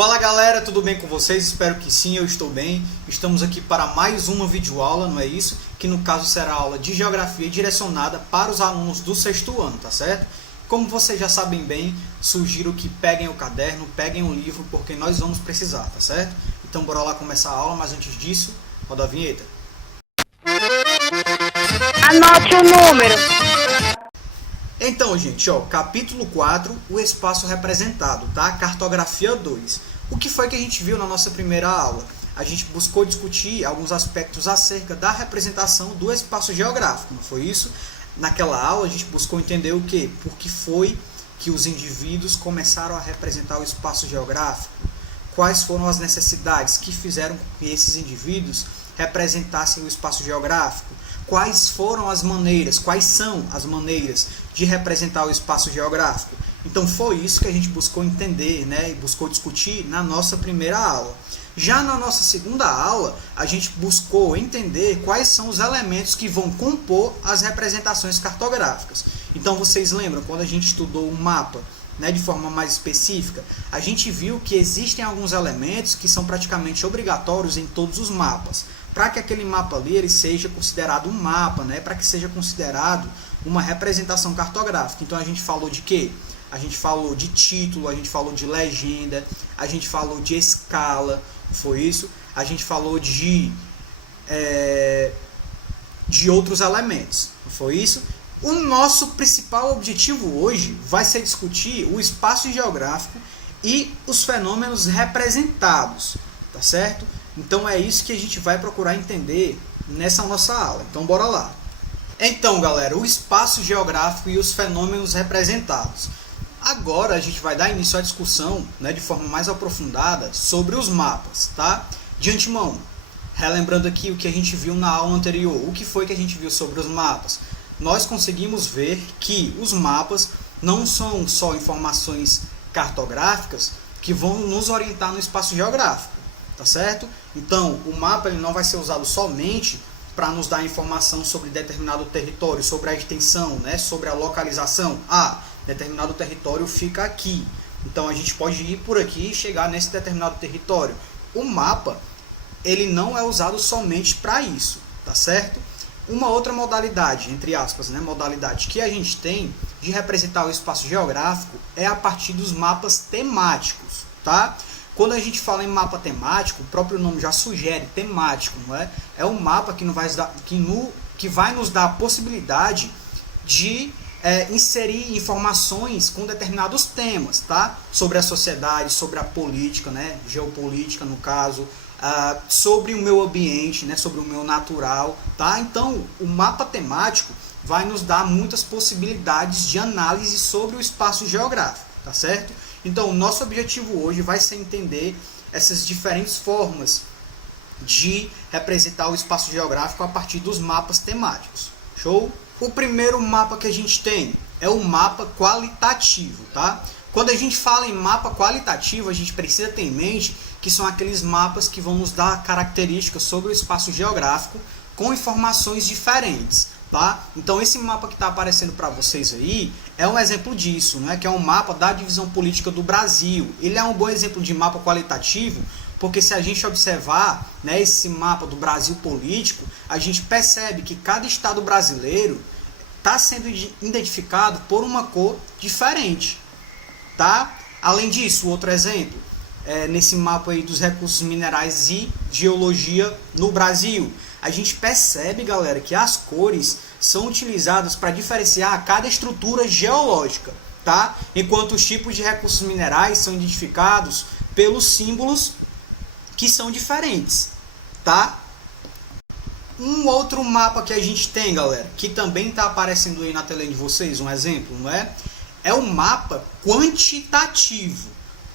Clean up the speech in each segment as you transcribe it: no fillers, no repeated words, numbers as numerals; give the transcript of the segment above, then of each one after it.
Fala galera, tudo bem com vocês? Espero que sim, eu estou bem. Estamos aqui para mais uma videoaula, não é isso? Que no caso será aula de Geografia direcionada para os alunos do sexto ano, tá certo? Como vocês já sabem bem, sugiro que peguem o caderno, peguem o livro, porque nós vamos precisar, tá certo? Então bora lá começar a aula, mas antes disso, roda a vinheta. Anote o número. Então, gente, capítulo 4, o espaço representado, tá? Cartografia 2. O que foi que a gente viu na nossa primeira aula? A gente buscou discutir alguns aspectos acerca da representação do espaço geográfico, não foi isso? Naquela aula a gente buscou entender o quê? Por que foi que os indivíduos começaram a representar o espaço geográfico? Quais foram as necessidades que fizeram com que esses indivíduos representassem o espaço geográfico? Quais foram as maneiras, quais são as maneiras de representar o espaço geográfico? Então foi isso que a gente buscou entender, né, e buscou discutir na nossa primeira aula. Já na nossa segunda aula, a gente buscou entender quais são os elementos que vão compor as representações cartográficas. Então vocês lembram, quando a gente estudou o mapa, né, de forma mais específica, a gente viu que existem alguns elementos que são praticamente obrigatórios em todos os mapas. Para que aquele mapa ali ele seja considerado um mapa, né? Para que seja considerado uma representação cartográfica. Então a gente falou de quê? A gente falou de título, a gente falou de legenda, a gente falou de escala, foi isso? A gente falou de outros elementos, foi isso? O nosso principal objetivo hoje vai ser discutir o espaço geográfico e os fenômenos representados, tá certo? Então é isso que a gente vai procurar entender nessa nossa aula. Então bora lá. Então galera, o espaço geográfico e os fenômenos representados. Agora a gente vai dar início à discussão, né, de forma mais aprofundada sobre os mapas, tá? De antemão, relembrando aqui o que a gente viu na aula anterior. O que foi que a gente viu sobre os mapas? Nós conseguimos ver que os mapas não são só informações cartográficas que vão nos orientar no espaço geográfico. Tá certo? Então, o mapa ele não vai ser usado somente para nos dar informação sobre determinado território, sobre a extensão, né? Sobre a localização. Determinado território fica aqui. Então, a gente pode ir por aqui e chegar nesse determinado território. O mapa ele não é usado somente para isso, tá certo? Uma outra modalidade, entre aspas, né? Modalidade que a gente tem de representar o espaço geográfico é a partir dos mapas temáticos, tá? Quando a gente fala em mapa temático, o próprio nome já sugere temático, não é? É um mapa que vai nos dar a possibilidade de inserir informações com determinados temas, tá? Sobre a sociedade, sobre a política, né? Geopolítica no caso, sobre o meio ambiente, né? Sobre o meio natural, tá? Então, o mapa temático vai nos dar muitas possibilidades de análise sobre o espaço geográfico, tá certo? Então, o nosso objetivo hoje vai ser entender essas diferentes formas de representar o espaço geográfico a partir dos mapas temáticos. Show? O primeiro mapa que a gente tem é o mapa qualitativo, tá? Quando a gente fala em mapa qualitativo, a gente precisa ter em mente que são aqueles mapas que vão nos dar características sobre o espaço geográfico com informações diferentes. Tá? Então esse mapa que está aparecendo para vocês aí é um exemplo disso, né? Que é um mapa da divisão política do Brasil. Ele é um bom exemplo de mapa qualitativo, porque se a gente observar, né, esse mapa do Brasil político, a gente percebe que cada estado brasileiro está sendo identificado por uma cor diferente. Tá? Além disso, outro exemplo, nesse mapa aí dos recursos minerais e geologia no Brasil. A gente percebe, galera, que as cores são utilizadas para diferenciar cada estrutura geológica, tá? Enquanto os tipos de recursos minerais são identificados pelos símbolos que são diferentes, tá? Um outro mapa que a gente tem, galera, que também está aparecendo aí na tela de vocês, um exemplo, não é? É o mapa quantitativo,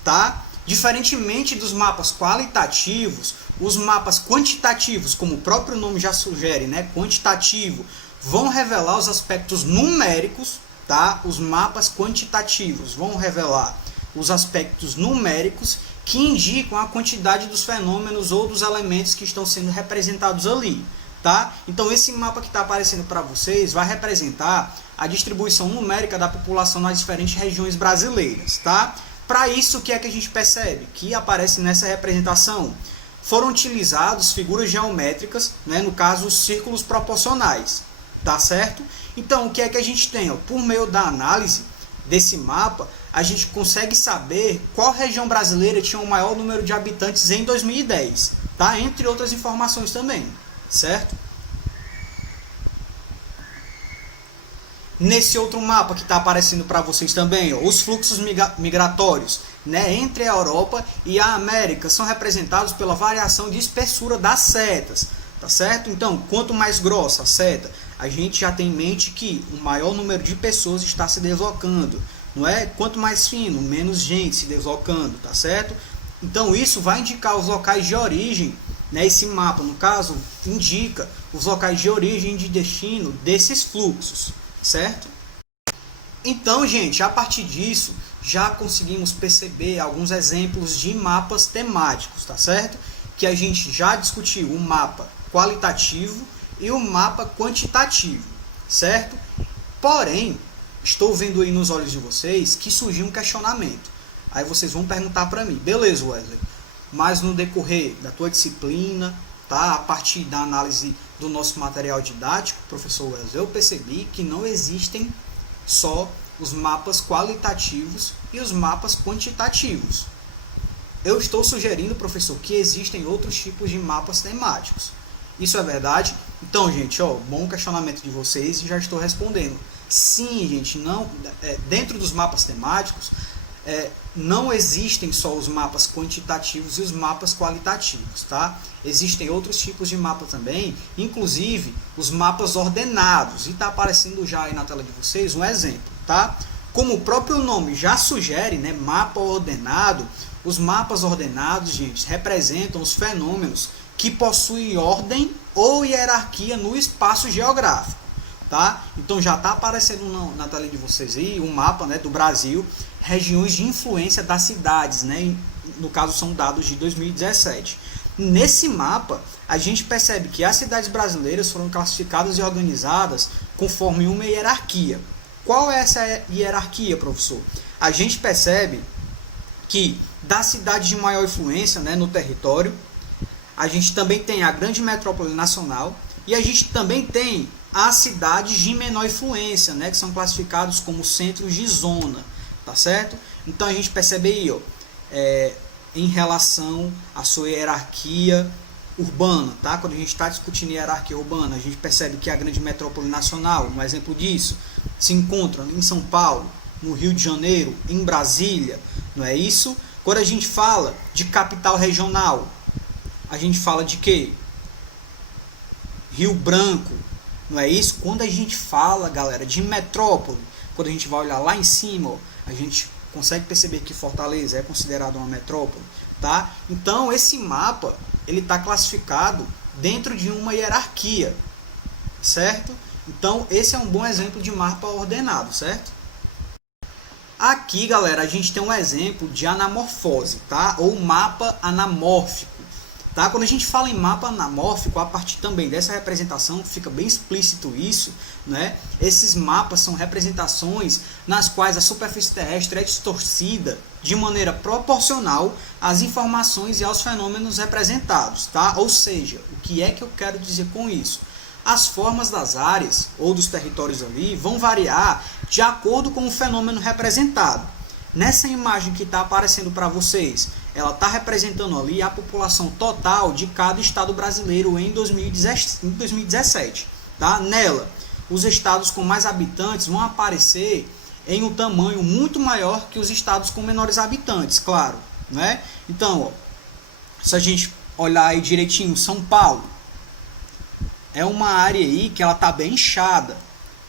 tá? Diferentemente dos mapas qualitativos, os mapas quantitativos, como o próprio nome já sugere, né, quantitativo, vão revelar os aspectos numéricos, tá? Os mapas quantitativos vão revelar os aspectos numéricos que indicam a quantidade dos fenômenos ou dos elementos que estão sendo representados ali, tá? Então esse mapa que está aparecendo para vocês vai representar a distribuição numérica da população nas diferentes regiões brasileiras, tá? Para isso, o que é que a gente percebe? Que aparece nessa representação. Foram utilizadas figuras geométricas, né, no caso, os círculos proporcionais, tá certo? Então, o que é que a gente tem? Ó, por meio da análise desse mapa, a gente consegue saber qual região brasileira tinha o maior número de habitantes em 2010, tá? Entre outras informações também, certo? Nesse outro mapa que está aparecendo para vocês também, ó, os fluxos migratórios, né, entre a Europa e a América são representados pela variação de espessura das setas, tá certo? Então, quanto mais grossa a seta, a gente já tem em mente que o maior número de pessoas está se deslocando, não é? Quanto mais fino, menos gente se deslocando, tá certo? Então, isso vai indicar os locais de origem, né? Esse mapa, no caso, indica os locais de origem e de destino desses fluxos, certo? Então, gente, a partir disso, já conseguimos perceber alguns exemplos de mapas temáticos, tá certo? Que a gente já discutiu o mapa qualitativo e o mapa quantitativo, certo? Porém, estou vendo aí nos olhos de vocês que surgiu um questionamento. Aí vocês vão perguntar para mim, beleza, Wesley, mas no decorrer da tua disciplina, tá? A partir da análise do nosso material didático, professor Wesley, eu percebi que não existem só os mapas qualitativos e os mapas quantitativos. Eu estou sugerindo, professor, que existem outros tipos de mapas temáticos. Isso é verdade? Então, gente, ó, bom questionamento de vocês e já estou respondendo. Sim, gente, não, dentro dos mapas temáticos, não existem só os mapas quantitativos e os mapas qualitativos, tá? Existem outros tipos de mapa também, inclusive os mapas ordenados. E está aparecendo já aí na tela de vocês um exemplo, tá? Como o próprio nome já sugere, né, mapa ordenado, os mapas ordenados, gente, representam os fenômenos que possuem ordem ou hierarquia no espaço geográfico, tá? Então já está aparecendo na tela de vocês aí um mapa, né, do Brasil, regiões de influência das cidades, né? No caso são dados de 2017. Nesse mapa, a gente percebe que as cidades brasileiras foram classificadas e organizadas conforme uma hierarquia. Qual é essa hierarquia, professor? A gente percebe que das cidades de maior influência, né, no território, a gente também tem a grande metrópole nacional e a gente também tem as cidades de menor influência, né, que são classificados como centros de zona, tá certo? Então a gente percebe aí, ó, em relação à sua hierarquia urbana, tá? Quando a gente está discutindo hierarquia urbana, a gente percebe que a grande metrópole nacional, um exemplo disso, se encontra em São Paulo, no Rio de Janeiro, em Brasília, não é isso? Quando a gente fala de capital regional, a gente fala de quê? Rio Branco, não é isso? Quando a gente fala, galera, de metrópole, quando a gente vai olhar lá em cima, ó, a gente consegue perceber que Fortaleza é considerado uma metrópole, tá? Então, esse mapa, ele está classificado dentro de uma hierarquia, certo? Então, esse é um bom exemplo de mapa ordenado, certo? Aqui, galera, a gente tem um exemplo de anamorfose, tá? Ou mapa anamórfico, tá? Quando a gente fala em mapa anamórfico, a partir também dessa representação, fica bem explícito isso, né? Esses mapas são representações nas quais a superfície terrestre é distorcida de maneira proporcional às informações e aos fenômenos representados, tá? Ou seja, o que é que eu quero dizer com isso? As formas das áreas ou dos territórios ali vão variar de acordo com o fenômeno representado. Nessa imagem que está aparecendo para vocês, ela está representando ali a população total de cada estado brasileiro em 2017. Tá? Nela, os estados com mais habitantes vão aparecer em um tamanho muito maior que os estados com menores habitantes, claro. Né? Então, ó, se a gente olhar aí direitinho, São Paulo é uma área aí que ela está bem inchada,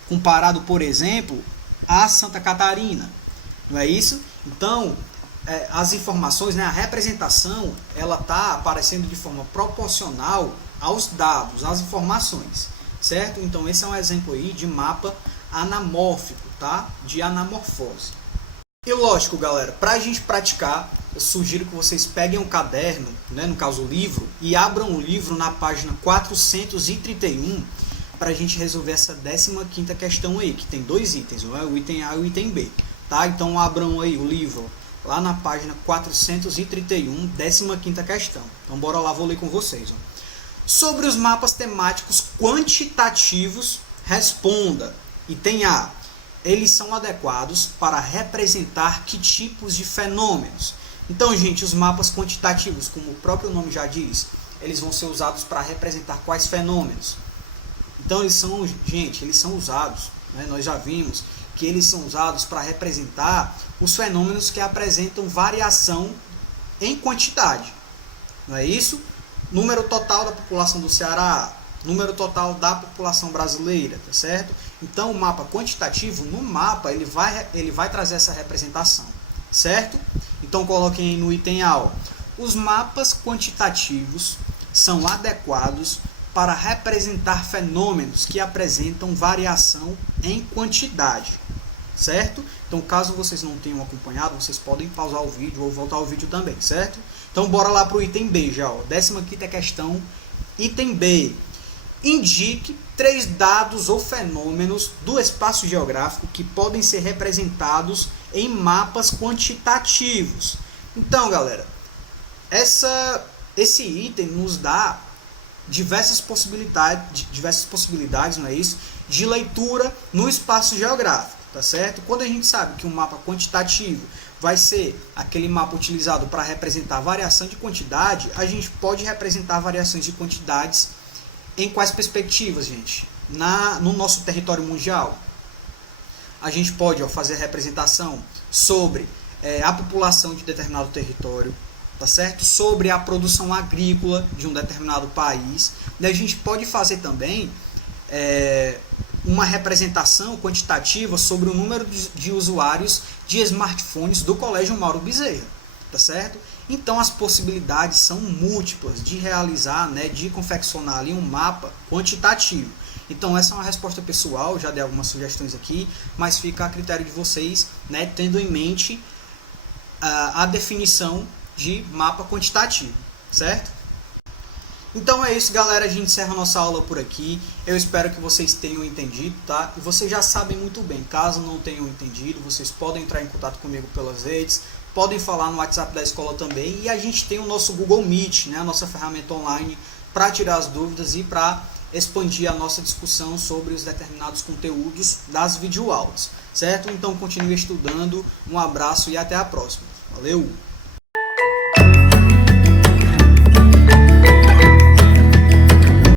comparado, por exemplo, a Santa Catarina. Não é isso? Então, as informações, né, a representação, ela está aparecendo de forma proporcional aos dados, às informações, certo? Então, esse é um exemplo aí de mapa anamórfico, tá? De anamorfose. E lógico, galera, para a gente praticar, eu sugiro que vocês peguem um caderno, né, no caso o livro, e abram o livro na página 431 para a gente resolver essa 15ª questão aí, que tem dois itens, não é? O item A e o item B. Tá? Então abram aí o livro lá na página 431, 15ª questão. Então bora lá, vou ler com vocês. Ó. Sobre os mapas temáticos quantitativos, responda. Item A. Eles são adequados para representar que tipos de fenômenos? Então, gente, os mapas quantitativos, como o próprio nome já diz, eles vão ser usados para representar quais fenômenos? Então, eles são usados, né? Nós já vimos que eles são usados para representar os fenômenos que apresentam variação em quantidade. Não é isso? Número total da população do Ceará, número total da população brasileira, tá certo? Então, o mapa quantitativo, no mapa, ele vai trazer essa representação, certo? Então, coloquem aí no item A, ó. Os mapas quantitativos são adequados para representar fenômenos que apresentam variação em quantidade, certo? Então, caso vocês não tenham acompanhado, vocês podem pausar o vídeo ou voltar ao vídeo também, certo? Então, bora lá para o item B já, ó. 15ª questão, item B. Indique 3 dados ou fenômenos do espaço geográfico que podem ser representados em mapas quantitativos. Então, galera, esse item nos dá diversas possibilidades, não é isso? De leitura no espaço geográfico, tá certo? Quando a gente sabe que um mapa quantitativo vai ser aquele mapa utilizado para representar variação de quantidade, a gente pode representar variações de quantidades em quais perspectivas, gente? No nosso território mundial. A gente pode fazer representação sobre a população de determinado território, tá certo? Sobre a produção agrícola de um determinado país. E a gente pode fazer também uma representação quantitativa sobre o número de usuários de smartphones do Colégio Mauro Bezerra, tá certo? Então as possibilidades são múltiplas de realizar, né, de confeccionar ali um mapa quantitativo. Então essa é uma resposta pessoal, já dei algumas sugestões aqui, mas fica a critério de vocês, né, tendo em mente a definição de mapa quantitativo, certo? Então é isso, galera, a gente encerra a nossa aula por aqui. Eu espero que vocês tenham entendido, tá? E vocês já sabem muito bem, caso não tenham entendido, vocês podem entrar em contato comigo pelas redes, podem falar no WhatsApp da escola também, e a gente tem o nosso Google Meet, né, a nossa ferramenta online para tirar as dúvidas e para expandir a nossa discussão sobre os determinados conteúdos das videoaulas, certo? Então continue estudando, um abraço e até a próxima. Valeu!